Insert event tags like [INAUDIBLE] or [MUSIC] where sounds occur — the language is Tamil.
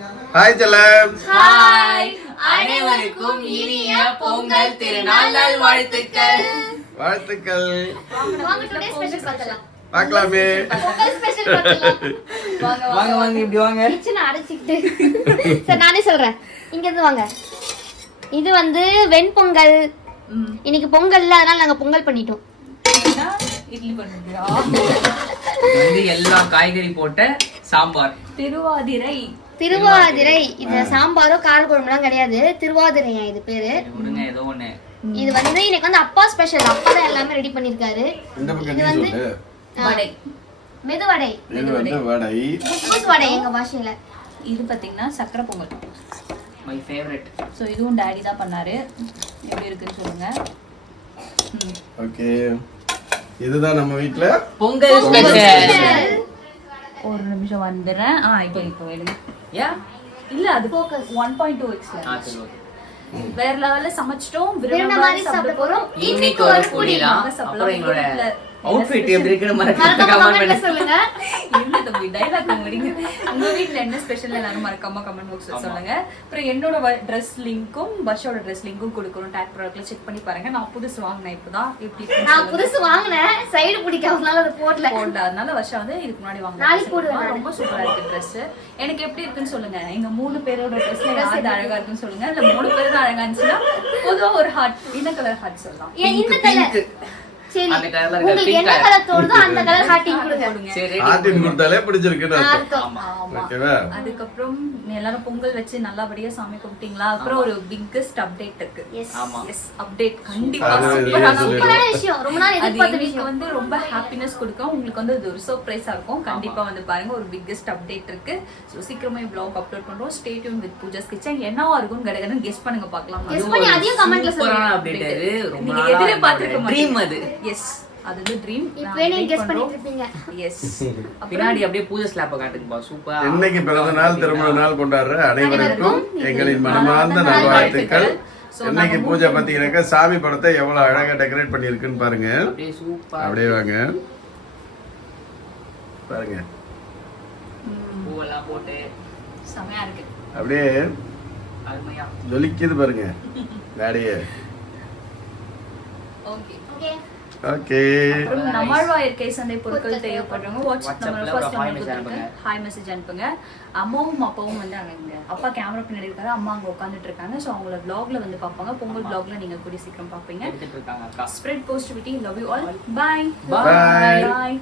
ஹாய் செல்லம் ஹாய் அனைவருக்கும் இனிய பொங்கல் திருநாள் நல்வாழ்த்துக்கள். வாழ்த்துக்கள். பார்க்கலாமே. வாங்க வாங்க இப்படி வாங்க. கிச்சனை அடைச்சிக்கிட்டு. சரி நானே சொல்றேன். இங்க இருந்து வாங்க. இது வந்து வெண்பொங்கல். இன்னைக்கு பொங்கல் இல்ல அதனால நாங்க பொங்கல் பண்ணிட்டோம். இட்லி பண்ணுறியா வந்து எல்லா காய்கறி போட்ட சாம்பார். திருவாதிரை. திருவாதிரை. இது சாம்பாரோ கார குழம்புலாம் கிடையாது. திருவாதிரையா இது பேரு. விடுங்க ஏதோ ஒண்ணு. இது வந்து இன்னைக்கு வந்து அப்பா ஸ்பெஷல் அப்பா தான் எல்லாமே ரெடி பண்ணிருக்காரு இந்த பக்கம் இது நீ வந்து சொல்லு. வடை. மெதுவடை. இது வந்து வடை. எங்க பாஷையில. இது பாத்தீங்கன்னா சக்கரை பொங்கல். மை ஃபேவரட் ஸோ இதுவும் டேடி தான் பண்ணாரு. எப்படி இருக்குன்னு சொல்லுங்க. ஓகே இதுதான் நம்ம வீட்ல. பொங்கல் ஸ்பெஷல் ஒரு நிமிஷம் வந்துடுறேன். ஆ இப்போ இப்போ எடுங்க யா? இல்ல அது ஒன் பாயிண்ட் டூ எக்ஸ்ல ஆ சரி ஓகே. வேற லெவல்ல சமைச்சிட்டோம். விரும்பின மாதிரி சாப்பிட போறோம். இன்னைக்கு ஒரு புடிலாம் அப்புறம் எங்களோட அவுட்ஃபிட் எப்படி இருக்குன்னு மறக்காம கமெண்ட் சொல்லுங்க. இல்ல தம்பி டைலாக் முடிங்க உங்க வீட்ல என்ன ஸ்பெஷல் எல்லாரும் மறக்காம கமெண்ட் பாக்ஸ்ல சொல்லுங்க. அப்புறம் என்னோட ட்ரெஸ் லிங்க்கும் பஷோட ட்ரெஸ் லிங்க்கும் கொடுக்குறோம் டேக் ப்ராடக்ட்ல செக் பண்ணி பாருங்க. நான் புதுசு வாங்கினேன் இப்பதான். எப்படி நான். புதுசு வாங்கினேன். சைடு பிடிக்காதனால அதை போடல. போடல. அதனால வருஷம் வந்து இதுக்கு முன்னாடி வாங்கினேன். ரொம்ப சூப்பரா இருக்கு ட்ரெஸ் எனக்கு எப்படி இருக்குன்னு சொல்லுங்க. எங்க மூணு பேரோட ட்ரெஸ்ல யாரு அழகா இருக்குன்னு சொல்லுங்க. இல்ல மூணு பேரும் அழகா இருந்துச்சுன்னா பொதுவா ஒரு ஹார்ட் என்ன கலர் ஹார்ட் சொல்லலாம். இந்த கலர். சரி உங்களுக்கு என்ன. கலர் தோணுதோ அந்த கலர் கொடுங்க. கொடுத்தாலே பிடிச்சிருக்குன்னு ஓகேவா? அதுக்கப்புறம் எல்லாரும் பொங்கல் வச்சு நல்லபடியா சாமி கும்பிட்டீங்களா? அப்புறம் ஒரு பிக்கஸ்ட் அப்டேட் இருக்கு. எஸ் அப்டேட் கண்டிப்பா. சூப்பரான விஷயம். ரொம்ப நாள் அது எதிர்பார்த்த எங்களுக்கு விஷயம். வந்து ரொம்ப ஹாப்பினஸ் கொடுக்கும். உங்களுக்கு வந்து அது ஒரு சர்ப்ரைஸா இருக்கும். கண்டிப்பா வந்து பாருங்க ஒரு பிக்கஸ்ட் அப்டேட் இருக்கு. ஸோ சீக்கிரமே அப்லோட் பண்றோம். Stay tune with Pooja's kitchen என்னவா இருக்கும் கடகடன் கெஸ் பண்ணுங்க பார்க்கலாம். Guess பண்ணி அதையும் கமெண்ட்ல சூப்பரான சொல்லுங்க. அப்டேட் அது. ரொம்ப நீங்க நாளா எதிர்பார்த்திருக்க ட்ரீம் மாட்டீங்க. அது. எஸ் அது வந்து ட்ரீம் எஸ் [LAUGHS] பின்னாடி அப்படியே பூஜை ஸ்லாப்ப காட்டுங்கப்பா சூப்பரா இன்னைக்கு பிறந்த நாள் திருமண நாள் கொண்டாடுற அனைவருக்கும் எங்களின் மனமார்ந்த நல்வாழ்த்துக்கள். இன்னைக்கு பூஜை பார்த்தீங்கன்னாக்கா சாமி படத்தை எவ்வளவு அழகா டெக்கரேட் பண்ணியிருக்குன்னு பாருங்க. அப்படியே சூப்பரா அப்படியே வாங்க. பாருங்க. பூவெல்லாம் போட்டு. செமையா இருக்கு. அப்படியே ஜொலிக்குது பாருங்க. [LAUGHS] மேடையே ஓகே. ஓகே ஓகே அப்புறம் நம்மாழ்வாயர் கை சந்தை பொருட்கள் தேவைப்படுறவங்க வாட்ஸ்அப் நம்பர் ஃபர்ஸ்ட் நம்பர் கொடுத்துருங்க. ஹாய் மெசேஜ் அனுப்புங்க. அம்மாவும் அப்பாவும் வந்து அங்க இங்க. அப்பா கேமரா பின்னாடி இருக்காரு. அம்மா அங்க உட்காந்துட்டு இருக்காங்க. ஸோ அவங்கள vlogல வந்து பார்ப்பாங்க. பொங்கல் vlogல நீங்க கூடிய சீக்கிரம் பார்ப்பீங்க. அக்கா. Spread positivity love you all bye Bye. Bye. Bye